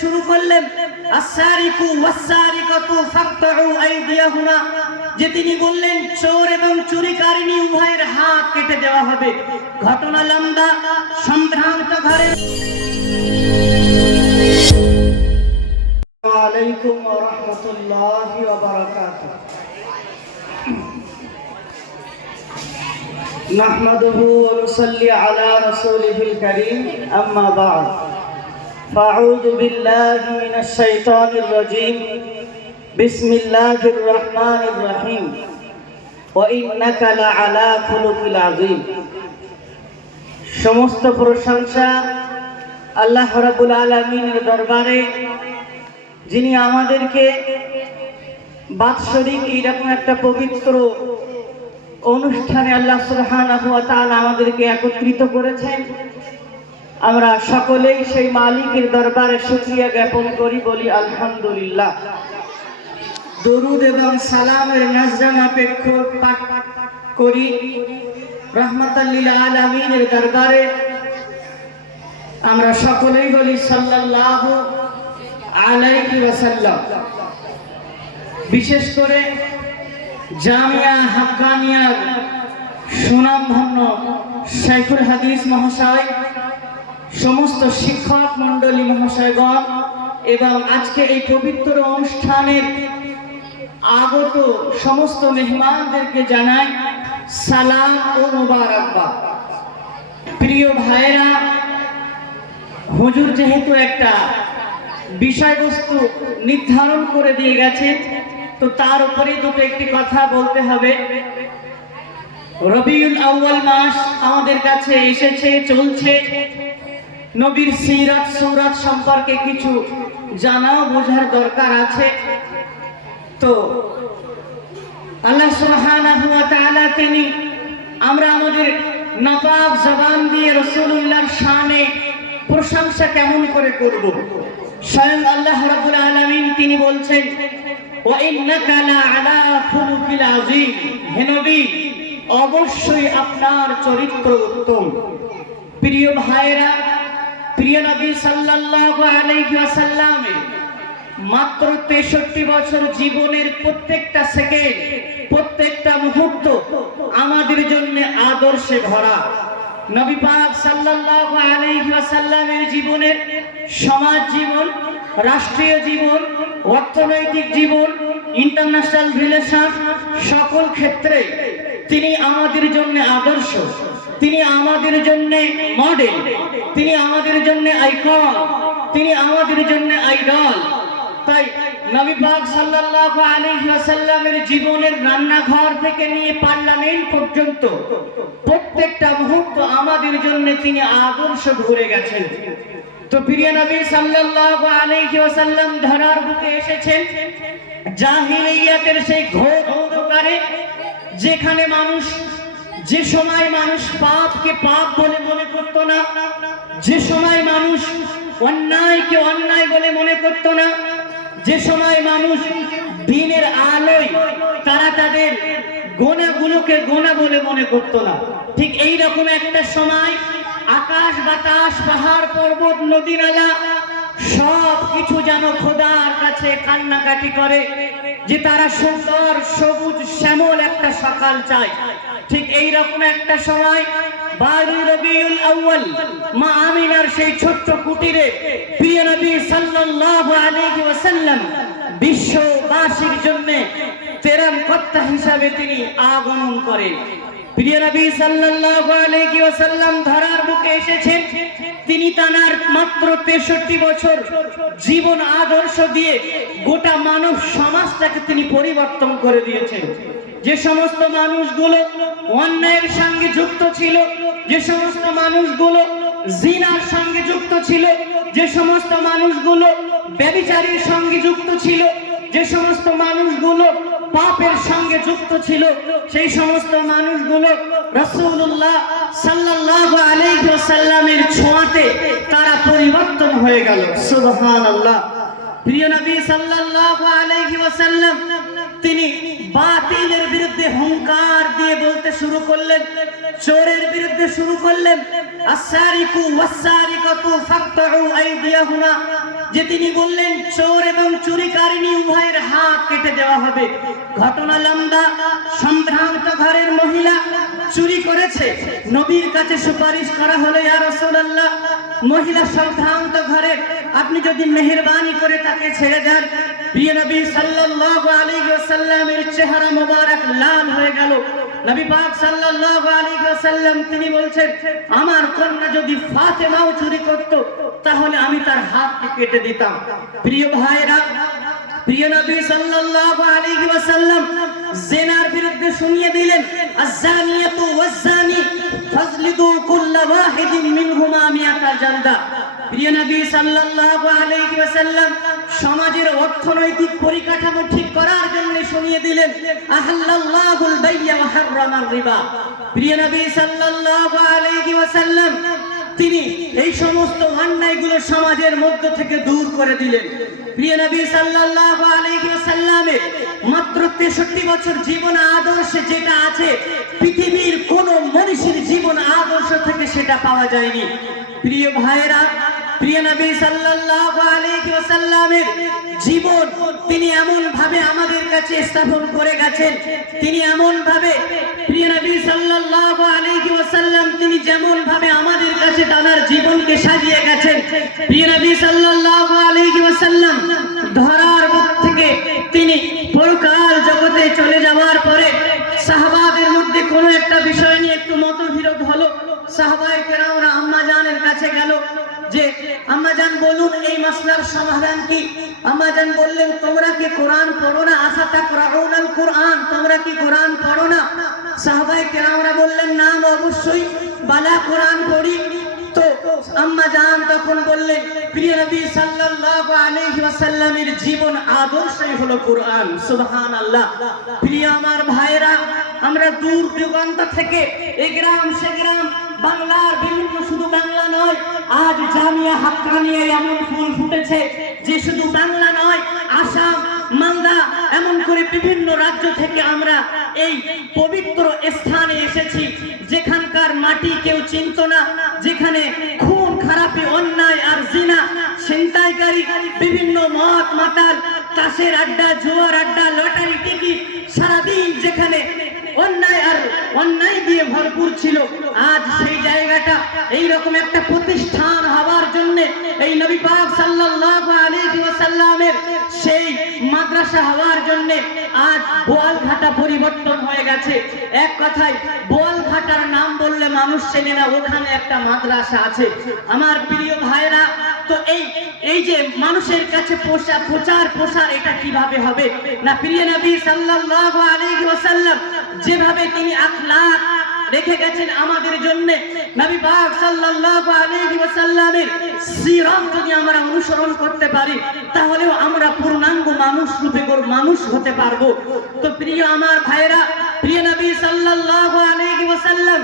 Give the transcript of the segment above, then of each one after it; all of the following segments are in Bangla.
শুরু করলেন আস-সারিকু ওয়াস-সারিকাতু ফাকতাউ আইদিয়াহুমা, যে তিনি বললেন চোর এবং চুরিকারিনী উভয়ের হাত কেটে দেওয়া হবে। ঘটনা লম্বা, সম্ভ্রান্ত ঘরে। আসসালামু আলাইকুম ওয়া রাহমাতুল্লাহি ওয়া বারাকাতুহু। নাহমাদুহু ওয়া নুসাল্লি আলা রাসূলিহিল কারীম, আম্মা বা'দ। ফাআউযু বিল্লাহি মিনাশ শাইতানির রাজীম। বিসমিল্লাহির রহমানির রহিম। ওয়া ইন্নাকা লাআলা খুলুকিল আযীম। সমস্ত প্রশংসা আল্লাহ রাব্বুল আলামিনের দরবারে, যিনি আমাদেরকে বাৎসরিক এইরকম একটা পবিত্র অনুষ্ঠানে আল্লাহ সুবহানাহু ওয়া তাআলা আমাদেরকে একত্রিত করেছেন। আমরা সকলেই সেই মালিকের দরবারে শুকরিয়া জ্ঞাপন করি, বলি আলহামদুলিল্লাহ। দরুদ এবং সালামের নাজরানাপেক্ষ পাঠ করি রাহমাতাল লিল আলামিনের দরবারে। আমরা সকলেই বলি সাল্লাল্লাহু আলাইহি ওয়াসাল্লাম। বিশেষ করে জামিয়া হাক্কানিয়ার সুনামধন্য শাইখুল হাদিস মহাশয়, সমস্ত শিক্ষক মণ্ডলী মহাশয়গণ এবং আজকে এই পবিত্র অনুষ্ঠানের আগত সমস্ত মেহমানদেরকে জানাই সালাম ও মোবারকবাদ। প্রিয় ভাইরা, হুজুর যেহেতু একটা বিষয়বস্তু নির্ধারণ করে দিয়ে গেছেন, তো তার উপরে দুটো একটি কথা বলতে হবে। রবিউল আউয়াল মাস আমাদের কাছে এসেছে, চলছে। নবীর সিরাত সূরাত সম্পর্কে কিছু জানা বোঝার দরকার আছে। তো আল্লাহ সুবহানাহু ওয়া তাআলা তিনি, আমরা আমাদের নাপাক জবান দিয়ে রাসূলুল্লাহর শানে প্রশংসা কেমন করে করব? স্বয়ং আল্লাহ রাব্বুল আলামিন তিনি বলছেন, ওয়া ইন্নাকা লাআলা খুলুকিল আযীম। হে নবী, অবশ্যই আপনার চরিত্র উত্তম। প্রিয় ভাইরা, প্রিয় নবী সাল্লাল্লাহু আলাইহি ওয়াসাল্লামের মাত্র 63 বছর জীবনের প্রত্যেকটা সেকেন্ড, প্রত্যেকটা মুহূর্ত আমাদের জন্য আদর্শে ভরা। নবী পাক সাল্লাল্লাহু আলাইহি ওয়াসাল্লামের জীবনের সমাজ জীবন, রাষ্ট্রীয় জীবন, অর্থনৈতিক জীবন, ইন্টারন্যাশনাল রিলেশন, সকল ক্ষেত্রে তিনি আমাদের জন্য আদর্শ, তিনি আমাদের জন্য মডেল, তিনি আমাদের জন্য আইকন, তিনি আমাদের জন্য আইডল। তাই নবী পাক সাল্লাল্লাহু আলাইহি ওয়াসাল্লামের জীবনের রান্নাঘর থেকে নিয়ে পার্লামেন্ট পর্যন্ত প্রত্যেকটা মুহূর্ত আমাদের জন্য তিনি আদর্শ ঘুরে গেছেন। তো প্রিয় নবী সাল্লাল্লাহু আলাইহি ওয়াসাল্লাম ধরার বুকে এসেছেন জাহিলিয়াতের সেই ঘোর অন্ধকারে, যেখানে মানুষ, যে সময় মানুষ পাপকে পাপ বলে মনে করত না, যে সময় মানুষ অন্যায়কে অন্যায় বলে মনে করত না, যে সময় মানুষ দিনের আলোয় তারা তাদের গোনাগুলোকে গোনা বলে মনে করত না, ঠিক এই রকম একটা সময় আকাশ বাতাস পাহাড় পর্বত নদী নালা সব কিছু যেন খোদার কাছে কান্নাকাটি করে যে তারা সুন্দর সবুজ শ্যামল একটা সকাল চায়। ঠিক এই রকম একটা সময় 12 রবিউল আউয়াল মা আমিনার সেই ছোট্ট কুটিরে প্রিয় নবী সাল্লাল্লাহু আলাইহি ওয়াসাল্লাম বিশ্ববাসীর জন্য ত্রাণকর্তা হিসাবে তিনি আগমন করেন। প্রিয় নবী সাল্লাল্লাহু আলাইহি ওয়াসাল্লাম ধরার বুকে এসেছেন। তিনি তার মাত্র 63 বছর জীবন আদর্শ দিয়ে গোটা মানব সমাজটাকে তিনি পরিবর্তন করে দিয়েছেন। যে সমস্ত মানুষগুলো অন্যায়ের সঙ্গে যুক্ত ছিল, যে সমস্ত মানুষগুলো জিনার সঙ্গে যুক্ত ছিল, যে সমস্ত মানুষগুলো ব্যভিচারীর সঙ্গে যুক্ত ছিল, যে সমস্ত মানুষগুলো পাপের সঙ্গে যুক্ত ছিল, সেই সমস্ত মানুষগুলো রাসূলুল্লাহ সাল্লাল্লাহু আলাইহি ওয়াসাল্লামের ছোঁয়াতে তারা পরিবর্তন হয়ে গেল। সুবহানাল্লাহ। প্রিয় নবী সাল্লাল্লাহু আলাইহি ওয়াসাল্লাম তিনি বাতিলের বিরুদ্ধে বিরুদ্ধে হুঙ্কার দিয়ে বলতে শুরু করলেন, চোরের বিরুদ্ধে শুরু করলেন, আস-সারিকু ওয়াস-সারিকাতু ফাকতাউ আইদিয়াহুমা, যে তিনি বললেন চোর এবং চুরিকারিনী উভয়ের হাত কেটে দেওয়া হবে। ঘটনা লম্বা। সম্ভ্রান্ত ঘরের মহিলা চুরি করেছে, নবীর কাছে সুপারিশ করা হলো, ইয়া রাসূলুল্লাহ, মহিলা সম্ভ্রান্ত ঘরের, আপনি যদি মেহেরবানি করে তাকে ছেড়ে দেন। প্রিয় নবী সাল্লাল্লাহু আলাইহি ওয়াসাল্লামের চেহারা মোবারক লাল হয়ে গেল। নবী পাক সাল্লাল্লাহু আলাইহি ওয়াসাল্লাম তিনি বলছেন, আমার কন্যা যদি ফাতেমাও চুরি করত তাহলে আমি তার হাতকে কেটে দিতাম। প্রিয় ভাইরা, প্রিয় নবী সাল্লাল্লাহু আলাইহি ওয়াসাল্লাম জিনার বিরুদ্ধে শুনিয়ে দিলেন, আয-যানিয়াতু ওয়াজ-যানি ফাজলিদু কুল্লা ওয়াহিদিন মিনহুমা মিয়াতা জালদা। প্রিয় নবী সাল্লাল্লাহু আলাইহি ওয়াসাল্লাম সমাজের অর্থনৈতিক পরিকাঠামো ঠিক করার জন্য শুনিয়ে দিলেন, আহাল্লাল্লাহুল বাই'a ওয়া হাররামার রিবা। প্রিয় নবী সাল্লাল্লাহু আলাইহি ওয়াসাল্লাম তিনি এই সমস্ত অন্যায়গুলো সমাজের মধ্য থেকে দূর করে দিলেন। প্রিয় নবী সাল্লাল্লাহু আলাইহি ওয়াসাল্লামের মাত্র 63 বছর জীবন আদর্শে যেটা আছে, পৃথিবীর কোন মনীষীর জীবন আদর্শ থেকে সেটা পাওয়া যায়নি। প্রিয় ভাইরা, প্রিয় নবী সাল্লাল্লাহু আলাইহি ওয়াসাল্লামের জীবন তিনি এমন ভাবে আমাদের কাছে স্থাপন করে গেছেন, তিনি এমন ভাবে, প্রিয় নবী সাল্লাল্লাহু আলাইহি ওয়াসাল্লাম তিনি যেমন ভাবে আমাদের কাছে তার জীবনকে সাজিয়ে গেছেন। প্রিয় নবী সাল্লাল্লাহু আলাইহি ওয়াসাল্লাম ধরার মুখ থেকে তিনি পরকাল জগতে চলে যাওয়ার পরে সাহাবাদের মধ্যে কোনো একটা বিষয় নিয়ে একটু মতবিরোধ হলো। সাহাবায়ে কেরামরা আম্মা জানের কাছে গেল যে আম্মা জান বলুন এই মাসলার সমাধান কি। আম্মা জান বললেন, তোমরা কি কোরআন পড়ো না? আসাতাকরাউনাল কুরআন, তোমরা কি কোরআন পড়ো না? সাহাবায়ে কেরামরা বললেন, না অবশ্যই, বালা কোরআন পড়ি। তো আম্মা জান তখন বললেন, প্রিয় নবী সাল্লাল্লাহু আলাইহি ওয়াসাল্লামের জীবন আদর্শই হলো কোরআন। সুবহানাল্লাহ। প্রিয় আমার ভাইরা, আমরা দূর দিগন্ত থেকে এই গ্রাম সে গ্রাম, বাংলার বিভিন্ন, শুধু বাংলা নয়, আজ জামিয়া হাক্কানিয়ায় এমন ফুল ফুটেছে যে শুধু বাংলা নয়, আসাম, মালদা, এমন করে বিভিন্ন রাজ্য থেকে আমরা এই পবিত্র স্থানে এসেছি, যেখানকার মাটি কেউ চিনত না, যেখানে খুন খারাপি, অন্যায় আর জিনা, ছিনতাইকারী, বিভিন্ন মদ মাতাল, তাসের আড্ডা, জুয়ার আড্ডা, লটারি টিকিট, সারাদিন যেখানে অন্যায় আর অন্যায় দিয়ে ভরপুর ছিল, আজ সেই জায়গাটা এইরকম একটা প্রতিষ্ঠান হওয়ার জন্য, এই নবী পাক সাল্লাল্লাহু আলাইহি ওয়াসাল্লামের সেই মাদ্রাসা হওয়ার জন্য আজ বোয়ালঘাটা পরিবর্তন হয়ে গেছে। এক কথায় বোয়ালঘাটার নাম বললে মানুষ চেনে না, ওখানে একটা মাদ্রাসা আছে। আমার প্রিয় ভাইরা, তো এই যে মানুষের কাছে প্রচার প্রসার এটা কিভাবে হবে না? প্রিয় নবী সাল্লাল্লাহু আলাইহি ওয়াসাল্লাম যেভাবে তিনি আখলাক রেখে গেছেন আমাদের জন্য, নবী পাক সাল্লাল্লাহু আলাইহি ওয়াসাল্লামের সিরাত যদি আমরা অনুসরণ করতে পারি তাহলেও আমরা পূর্ণাঙ্গ মানুষ রূপে মানুষ হতে পারবো। তো প্রিয় আমার ভাইরা, প্রিয় নবী সাল্লাল্লাহু আলাইহি ওয়াসাল্লাম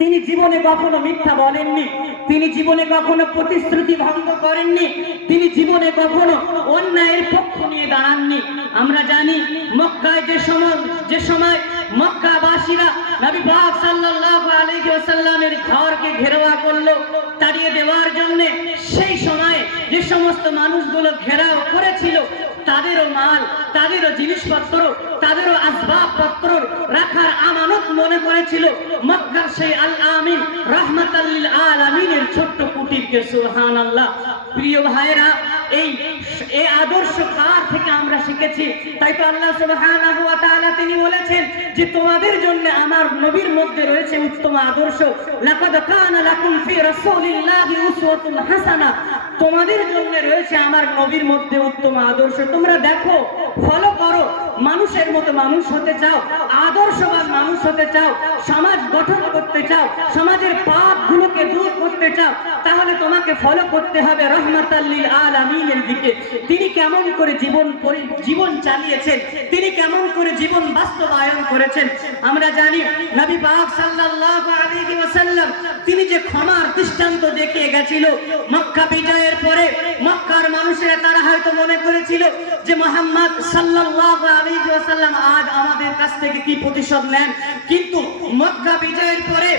তিনি জীবনে কখনো মিথ্যা বলেননি, তিনি জীবনে কখনো প্রতিশ্রুতি ভঙ্গ করেননি, তিনি জীবনে কখনো অন্যায়ের পক্ষ নিয়ে দাঁড়াননি। আমরা জানি মক্কায় যে সময় মক্কাবাসীরা নবী পাক সাল্লাল্লাহু আলাইহি ওয়াসাল্লামের ঘরকে ঘেরাও করলো তাড়িয়ে দেওয়ার জন্য, সেই সময় যে সমস্ত মানুষগুলো ঘেরাও করেছিল তাদেরও মাল, তাদেরও জিনিসপত্র, তাদেরও আসবাবপত্র রাখার আমানত মনে করেছিল মক্কার সেই আল আমিন রাহমাতাল লিল আলামিনের ছোট্ট কুটিরকে। সুবহানাল্লাহ। প্রিয় ভাইরা, এই আদর্শ কার থেকে আমরা শিখেছি? তাই তো আল্লাহ সুবহানাহু ওয়া তাআলা তিনি বলেছেন যে তোমাদের জন্য আমার নবীর মধ্যে রয়েছে উত্তম আদর্শ। লাকাদ কানা লাকুম ফি রাসূলিল্লাহি উসওয়াতুন হাসানা, তোমাদের জন্য রয়েছে আমার নবীর মধ্যে উত্তম আদর্শ। তোমরা দেখো, ফলো করো। মানুষের মতো মানুষ হতে চাও, আদর্শবান মানুষ হতে চাও, সমাজ গঠন করতে চাও, সমাজের পাপগুলোকে দূর করতে চাও, তাহলে তোমাকে ফলো করতে হবে রাহমাতাল লিল আলামিনের দিকে, তিনি কেমন করে জীবন চালিয়েছেন, তিনি কেমন করে জীবন বাস্তবায়ন করেছেন। আমরা জানি নবী পাক সাল্লাল্লাহু আলাইহি ওয়াসাল্লাম তিনি যে ক্ষমার দৃষ্টান্ত দেখিয়ে গেছিল মক্কা বিজয়ের পরে, মক্কার মানুষেরা তারা হয়তো মনে করেছিল যে মুহাম্মদ সাল্লাল্লাহু আলাইহি ওয়াসাল্লাম আজ আমাদের কাছ থেকে কি প্রতিশোধ নেন, কিন্তু মক্কা বিজয়ের পরে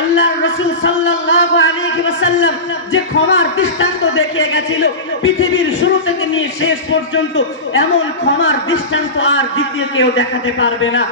আল্লাহর রাসূল সাল্লাল্লাহু আলাইহি ওয়াসাল্লাম যে ক্ষমার দৃষ্টান্ত দেখিয়ে গেছিল পৃথিবীর শুরু থেকে নিয়ে শেষ পর্যন্ত, এমন ক্ষমার দৃষ্টান্ত আর দ্বিতীয় কেউ দেখাতে পারবে না।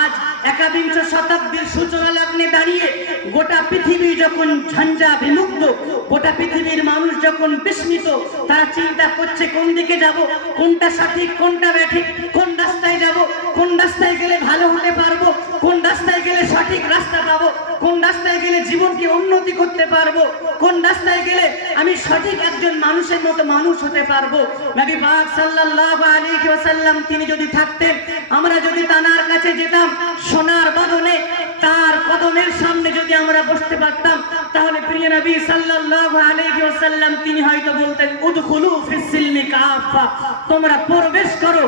আজ একাবিংশ শতাব্দীর সূচনা লগ্নে দাঁড়িয়ে গোটা পৃথিবী যখন ঝঞ্ঝা বিমুক্ত, গোটা পৃথিবীর মানুষ যখন বিস্মিত, তারা চিন্তা করছে কোন দিকে যাব, কোনটা সঠিক কোনটা ব্যাঠিক, কোন রাস্তায় যাব, কোন রাস্তায় গেলে ভালো হতে পারবো, কোন রাস্তায় গেলে সঠিক রাস্তা পাবো, কোন রাস্তায় গেলে জীবনকে উন্নতি করতে পারবো, কোন রাস্তায় গেলে আমি সঠিক একজন মানুষের মতো মানুষ হতে পারবো। নবী পাক সাল্লাল্লাহু আলাইহি ওয়াসাল্লাম তিনি যদি থাকতেন, আমরা যদি তার কাছে যেতাম, সোনার বদনে তার কদমের সামনে যদি আমরা বসতে পারতাম, তাহলে প্রিয় নবী সাল্লাল্লাহু আলাইহি ওয়াসাল্লাম তিনি হয়তো বলতেন উদখুলু ফিস সিলমি কাফা, তোমরা প্রবেশ করো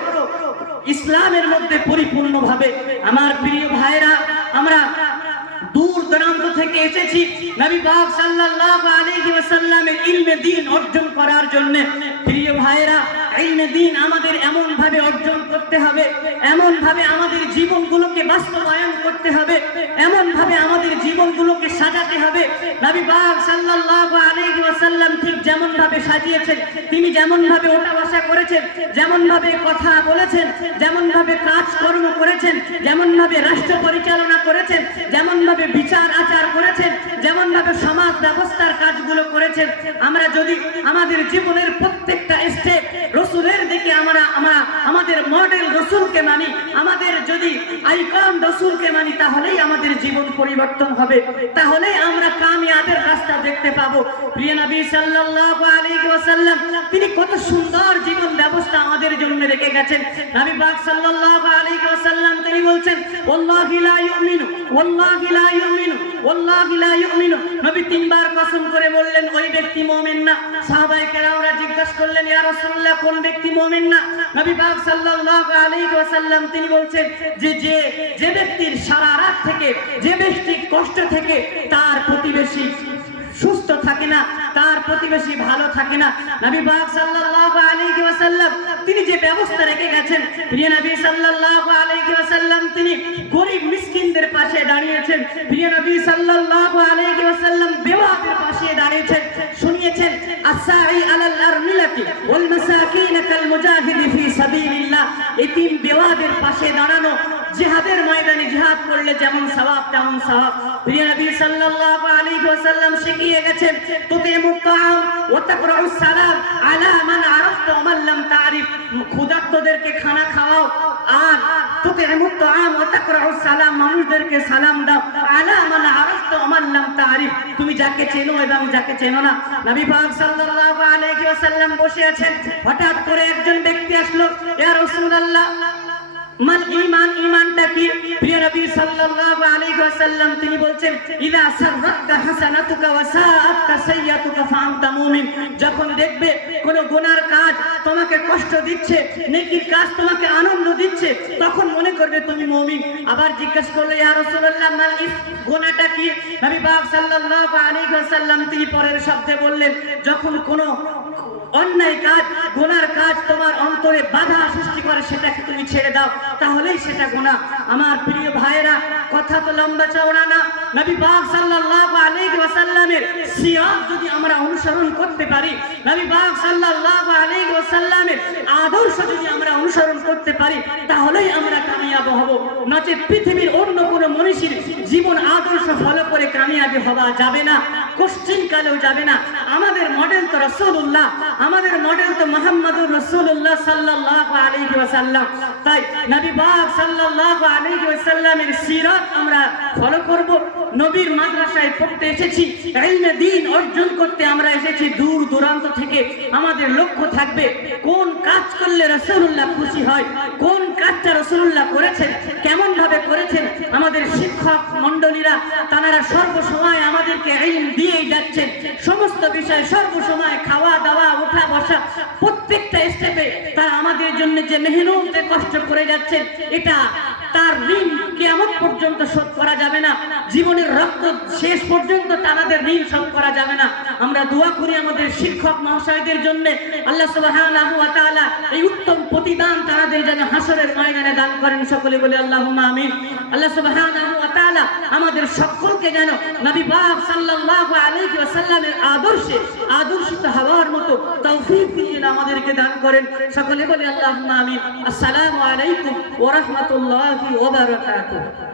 ইসলামের মধ্যে পরিপূর্ণভাবে। আমার প্রিয় ভাইরা, আমরা দূর দূরান্ত থেকে এসেছি নবী পাক সাল্লাল্লাহু আলাইহি ওয়াসাল্লামের ইলমে দ্বীন অর্জন করার জন্য। প্রিয় ভাইরা, ইলমে দ্বীন আমাদের এমন ভাবে অর্জন করতে হবে, এমন ভাবে আমাদের জীবনগুলোকে বাস্তবায়ন করতে হবে, এমন ভাবে আমাদের জীবনগুলোকে সাজাতে হবে। নবী পাক সাল্লাল্লাহু আলাইহি ওয়াসাল্লাম ঠিক যেমন ভাবে সাজিয়েছেন, তিনি যেমন ভাবে ওঠা বসা করেছেন, যেমন ভাবে কথা বলেছেন, যেমন ভাবে কাজকর্ম করেছেন, যেমন ভাবে রাষ্ট্র পরিচালনা করেছেন, যেমন ভাবে বিচার আচার করেছেন, যেমন ভাবে সমাজ ব্যবস্থার কাজগুলো করেছেন, আমরা যদি আমাদের জীবনের প্রত্যেকটা স্টেপ রসুলের দিকে আমরা আমাদের মডেল রসুলকে মানি, আমাদের যদি আইকন রসুলকে মানি, তাহলেই আমাদের জীবন পরিবর্তন হবে, তাহলেই আমরা কামিয়াবের রাস্তা দেখতে পাবো। প্রিয় নবী সাল্লাল্লাহু আলাইহি ওয়াসাল্লাম তিনি কত সুন্দর জীবন ব্যবস্থা আমাদের জন্য রেখে গেছেন। নবী পাক সাল্লাল্লাহু আলাইহি ওয়াসাল্লাম তিনি বলছেন ওয়াল্লাহি লা ইউমিনু, ওয়াল্লাহি লা ইউমিনু, ওয়াল্লাহি লা ইউমিনু। নবী তিনবার কসম করে বললেন ওই ব্যক্তি মুমিন না। সাহাবায়ে কেরামরা জিজ্ঞাসা করলেন ইয়া রাসূলুল্লাহ কোন ব্যক্তি মুমিন না? নবী পাক সাল্লাল্লাহু আলাইহি ওয়াসাল্লাম তিনি বলছেন যে ব্যক্তির সারা রাত থেকে, যে ব্যক্তি কষ্ট থেকে তার প্রতিবেশী সুস্থ থাকে না, তার প্রতিবেশী ভালো থাকে না। নবী পাক সাল্লাল্লাহু আলাইহি ওয়াসাল্লাম তিনি যে ব্যবস্থা রেখে গেছেন, প্রিয় নবী সাল্লাল্লাহু আলাইহি ওয়াসাল্লাম তিনি গরীব মিসকিনদের পাশে দাঁড়িয়েছেন, প্রিয় নবী সাল্লাল্লাহু আলাইহি ওয়াসাল্লাম বেওয়াদের পাশে দাঁড়িয়েছেন, শুনিয়েছেন আসসাই আলাল আরমিলাতি ওয়াল মাসাকিন কাল মুজাহিদি ফি সাবিলিল্লাহ। এতিম বেওয়াদের পাশে দাঁড়ানো, জিহাদের ময়দানে জিহাদ করলে যেমন সওয়াব তেমন সওয়াব। প্রিয় নবী সাল্লাল্লাহু আলাইহি ওয়াসাল্লাম শিখিয়ে গেছেন তুতিমুত তাআম ওয়া তাকরাউস সালাম আলা মান আরাফতা ওয়া মান লাম তারিফ, ক্ষুধার্তদেরকে খানা খাওয়াও, আর তুতিমুত তাআম ওয়া তাকরাউস সালাম মানুষদেরকে সালাম দাও, আলা মান আরাফতা ওয়া মান লাম তারিফ, তুমি যাকে চেনো এবং যাকে চেনো না। নবী পাক সাল্লাল্লাহু আলাইহি ওয়াসাল্লাম বসে আছেন, হঠাৎ করে একজন ব্যক্তি আসলো, ইয়া রাসূলুল্লাহ মাল ঈমান, ঈমানটা কি? প্রিয় নবী সাল্লাল্লাহু আলাইহি ওয়াসাল্লাম তিনি বলছেন ইযা সাররাতকা হাসানাতুকা ওয়া সাআতকা সাইয়্যাতুকা ফাআনতা মুমিন। যখন দেখবে কোন গুনার কাজ তোমাকে কষ্ট দিচ্ছে, নেকির কাজ তোমাকে আনন্দ দিচ্ছে, তখন মনে করবে তুমি মুমিন। আবার জিজ্ঞাসা করলে ইয়া রাসূলুল্লাহ মাল ইস, গুনাহটা কি? নবী পাক সাল্লাল্লাহু আলাইহি ওয়াসাল্লাম তিনি পরের শব্দে বললেন যখন কোন অন্যায় কাজ, গুনার কাজ তোমার অন্তরে বাধা সৃষ্টি করে, সেটাকে তুমি ছেড়ে দাও, তাহলেই সেটা গুনাহ। আমার প্রিয় ভাইরা, কথা তো লম্বা চওড়া না, নবী পাক সাল্লাল্লাহু আলাইহি ওয়াসাল্লামের সিরাত যদি আমরা অনুসরণ করতে পারি, নবী পাক সাল্লাল্লাহু আলাইহি ওয়াসাল্লামের আদর্শ যদি আমরা অনুসরণ করতে পারি, তাহলেই আমরা কামিয়াব হব। নচেত পৃথিবীর অন্য কোনো মনীষীর জীবন আদর্শ ফলো করে কামিয়াবি হওয়া যাবে না, কোশ্চিন কালেও যাবে না। আমাদের মডেল তো রাসূলুল্লাহ, আমাদের মডেল তো মুহাম্মদুর রাসূলুল্লাহ সাল্লাল্লাহু আলাইহি ওয়াসাল্লাম। তাই নবী পাক সাল্লাল্লাহু আলাইহি ওয়াসাল্লামের সিরাত আমরা ফলো করব। নবীর মাদ্রাসায় পড়তে এসেছি, ইলমে দ্বীন অর্জন করতে আমরা এসেছি দূর দূরান্ত থেকে। আমাদের লক্ষ্য থাকবে কোন কাজ করলে রাসূলুল্লাহ খুশি হয়, কোন কাজটা রাসূলুল্লাহ করেছেন, কেমন ভাবে করেছেন। আমাদের শিক্ষক মণ্ডলীরা তারা সর্বসময় আমাদেরকে ইলম দিয়েই যাচ্ছেন। সমস্ত বিষয় সর্বসময় খাওয়া দাওয়া ওঠা বসা প্রত্যেকটা স্টেপে তারা আমাদের জন্য যে মেহনতে কষ্ট করে যাচ্ছেন, এটা তার ঋণ কিয়ামত পর্যন্ত শোধ করা যাবে না। জীবনের রক্ত শেষ পর্যন্ত তাদের ঋণ শোধ করা যাবে না। আমরা দোয়া করি আমাদের শিক্ষক মহাশয়দের জন্য, আল্লাহ সুবহানাহু ওয়া তাআলা এই উত্তম প্রতিদান তাদের যেন হাসরের ময়দানে দান করেন। সকলে বলে আল্লাহুম্মা আমিন। আল্লাহ সুবহানাহু ওয়া তাআলা আমাদের সকলকে যেন নবী পাক সাল্লাল্লাহু আলাইহি ওয়াসাল্লামের আদর্শে আদর্শিত হওয়ার মতো তৌফিক দিয়ে আমাদেরকে দান করেন। সকলে বলে আল্লাহুম্মা আমিন। আসসালামু আলাইকুম ওয়া রাহমাতুল্লাহি ওয়া বারাকাতুহু।